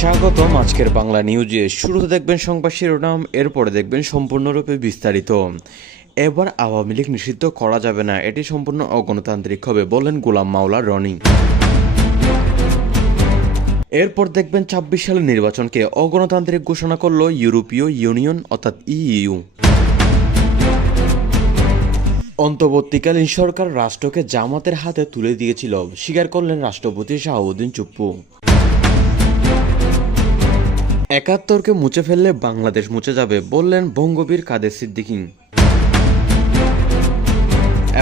স্বাগতম আজকের বাংলা নিউজে। শুরুতে দেখবেন সংবাদ শিরোনাম, এরপরে দেখবেন সম্পূর্ণরূপে বিস্তারিত। এবার আওয়ামী লীগ নিষিদ্ধ করা যাবে না, এটি সম্পূর্ণ অগণতান্ত্রিক হবে বললেন গোলাম মাওলা রনি। এরপর দেখবেন ২৬ সালের নির্বাচনকে অগণতান্ত্রিক ঘোষণা করল ইউরোপীয় ইউনিয়ন অর্থাৎ ইইউ। অন্তর্বর্তীকালীন সরকার রাষ্ট্রকে জামাতের হাতে তুলে দিয়েছিল, স্বীকার করলেন রাষ্ট্রপতি শাহাবুদ্দিন চুপ্পু। ৭১কে মুছে ফেললে বাংলাদেশ মুছে যাবে বললেন বঙ্গবীর কাদের সিদ্দিকী।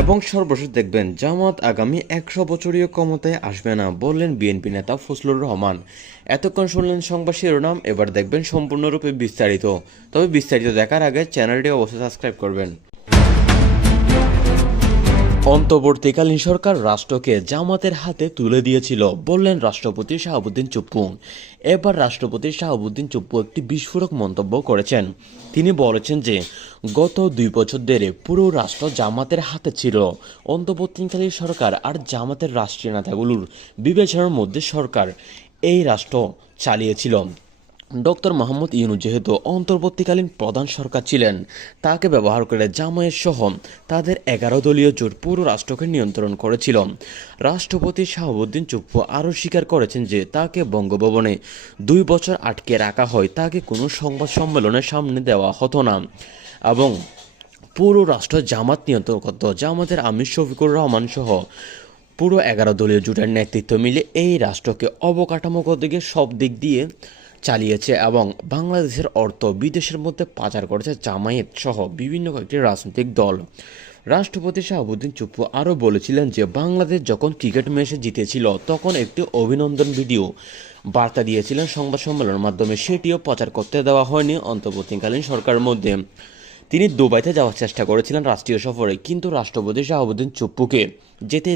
এবং সর্বশেষ দেখবেন জামাত আগামী ১০০ বছরীয় ক্ষমতায় আসবে না বললেন বিএনপি নেতা ফজলুর রহমান। এতক্ষণ শুনলেন সংবাদ শিরোনাম, এবার দেখবেন সম্পূর্ণরূপে বিস্তারিত। তবে বিস্তারিত দেখার আগে চ্যানেলটি অবশ্যই সাবস্ক্রাইব করবেন। অন্তর্বর্তীকালীন সরকার রাষ্ট্রকে জামাতের হাতে তুলে দিয়েছিল বললেন রাষ্ট্রপতি শাহাবুদ্দিন চুপ্পু। এবার রাষ্ট্রপতি শাহাবুদ্দিন চুপ্পু একটি বিস্ফোরক মন্তব্য করেছেন। তিনি বলেছেন যে গত ২ বছর ধরে পুরো রাষ্ট্র জামাতের হাতে ছিল। অন্তর্বর্তীকালীন সরকার আর জামাতের রাষ্ট্রীয় নেতাগুলোর বিবেচনার মধ্যে সরকার এই রাষ্ট্র চালিয়েছিল। ডক্টর মোহাম্মদ ইউনূস যেহেতু অন্তর্বর্তীকালীন প্রধান সরকার ছিলেন, তাকে ব্যবহার করে জামায়াত সহ তাদের ১১ দলীয় জোট পুরো রাষ্ট্রকে নিয়ন্ত্রণ করেছিল। রাষ্ট্রপতি শাহাবুদ্দিন চুপ্পু আরও স্বীকার করেছেন যে তাকে বঙ্গভবনে ২ বছর আটকে রাখা হয়, তাকে কোনো সংবাদ সম্মেলনের সামনে দেওয়া হতো না এবং পুরো রাষ্ট্র জামাত নিয়ন্ত্রণ করত। জামাতের আমির শফিকুর রহমান সহ পুরো ১১ দলীয় জোটের নেতৃত্ব মিলে এই রাষ্ট্রকে অবকাঠামোগত দিকে সব দিক দিয়ে চালিয়েছে এবং বাংলাদেশের অর্থ বিদেশের মধ্যে পাচার করেছে জামায়াত সহ বিভিন্ন কয়েকটি রাজনৈতিক দল। রাষ্ট্রপতি শাহাবুদ্দিন চুপ্পু আরও বলেছিলেন যে বাংলাদেশ যখন ক্রিকেট ম্যাচে জিতেছিল তখন একটি অভিনন্দন ভিডিও বার্তা দিয়েছিলেন সংবাদ সম্মেলনের মাধ্যমে, সেটিও প্রচার করতে দেওয়া হয়নি অন্তর্বর্তীকালীন সরকারের মধ্যে। তিনি দুবাইতে যাওয়ার চেষ্টা করেছিলেন রাষ্ট্রীয় সফরে, কিন্তু রাষ্ট্রপতি শাহাবুদ্দিন চুপ্পুকে যেতে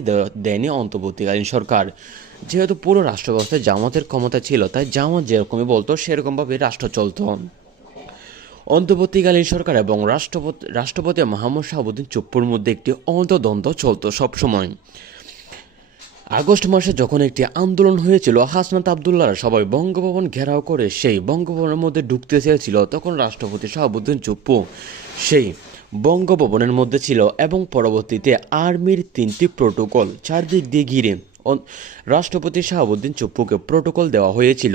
দেয়নি অন্তর্বর্তীকালীন সরকার। যেহেতু পুরো রাষ্ট্র ব্যবস্থায় জামাতের ক্ষমতা ছিল, তাই জামাত যেরকমই বলতো সেরকমভাবে রাষ্ট্র চলত। অন্তর্বর্তীকালীন সরকার এবং রাষ্ট্রপতি মোহাম্মদ শাহাবুদ্দিন চুপ্পুর মধ্যে একটি অন্তর্দ্বন্দ্ব চলত সবসময়। আগস্ট মাসে যখন একটি আন্দোলন হয়েছিল, হাসনাত আবদুল্লাহরা সবাই বঙ্গভবন ঘেরাও করে সেই বঙ্গভবনের মধ্যে ঢুকতে চেয়েছিল, তখন রাষ্ট্রপতি শাহাবুদ্দিন চুপ্পু সেই বঙ্গভবনের মধ্যে ছিল এবং পরবর্তীতে আর্মির ৩টি প্রোটোকল চারদিক দিয়ে ঘিরে রাষ্ট্রপতি শাহাবুদ্দিন চুপ্পুকে প্রোটোকল দেওয়া হয়েছিল।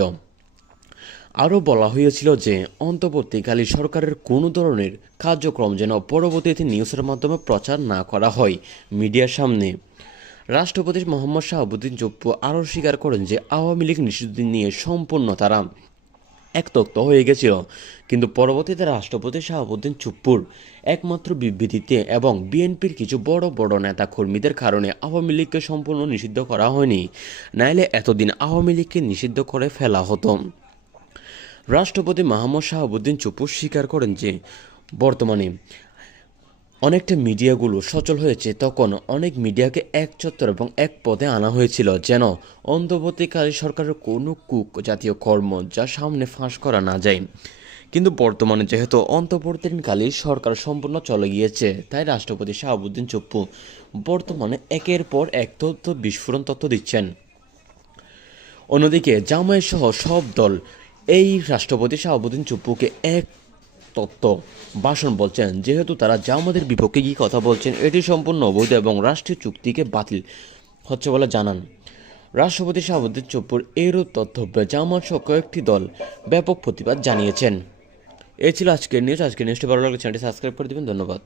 আরও বলা হয়েছিল যে অন্তর্বর্তীকালীন সরকারের কোনো ধরনের কার্যক্রম যেন পরবর্তীতে নিউজের মাধ্যমে প্রচার না করা হয় মিডিয়ার সামনে। রাষ্ট্রপতি মোহাম্মদ শাহাবুদ্দিন চুপ্পু আরও স্বীকার করেন যে আওয়ামী লীগ নিষিদ্ধ নিয়ে সম্পূর্ণ তারা একতক্ত হয়ে গেছিল, কিন্তু পরবর্তীতে রাষ্ট্রপতি শাহাবুদ্দিন চুপ্পুর একমাত্র বিবৃতিতে এবং বিএনপির কিছু বড় বড় নেতা কর্মীদের কারণে আওয়ামী লীগকে সম্পূর্ণ নিষিদ্ধ করা হয়নি, নাইলে এতদিন আওয়ামী লীগকে নিষিদ্ধ করে ফেলা হতো। রাষ্ট্রপতি মোহাম্মদ শাহাবুদ্দিন চুপ্পু স্বীকার করেন যে বর্তমানে অনেকটা মিডিয়াগুলো সচল হয়েছে, তখন অনেক মিডিয়াকে এক চত্বর এবং এক পদে আনা হয়েছিল যেন অন্তর্বর্তীকালীন সরকারের কোনো কুক জাতীয় কর্ম যা সামনে ফাঁস করা না যায়। কিন্তু বর্তমানে যেহেতু অন্তর্বর্তীকালীন সরকার সম্পূর্ণ চলে গিয়েছে, তাই রাষ্ট্রপতি শাহাবুদ্দিন চুপ্পু বর্তমানে একের পর এক বিস্ফোরণ তথ্য দিচ্ছেন। অন্যদিকে জামায়াত সহ সব দল এই রাষ্ট্রপতি শাহাবুদ্দিন চুপ্পুকে এক তত্ত্ব ভাষণ বলছেন, যেহেতু তারা জামাতের বিপক্ষে গিয়ে কথা বলছেন, এটি সম্পূর্ণ অবৈধ এবং রাষ্ট্রীয় চুক্তিকে বাতিল হচ্ছে বলে জানান। রাষ্ট্রপতি শাহাবুদ্দিন চুপ্পুর এরূপ তথ্যে জামাত সহ কয়েকটি দল ব্যাপক প্রতিবাদ জানিয়েছেন। এই ছিল আজকের নিউজ। আজকের নিউজটি ভালো লাগলে চ্যানেলটি সাবস্ক্রাইব করে দেবেন। ধন্যবাদ।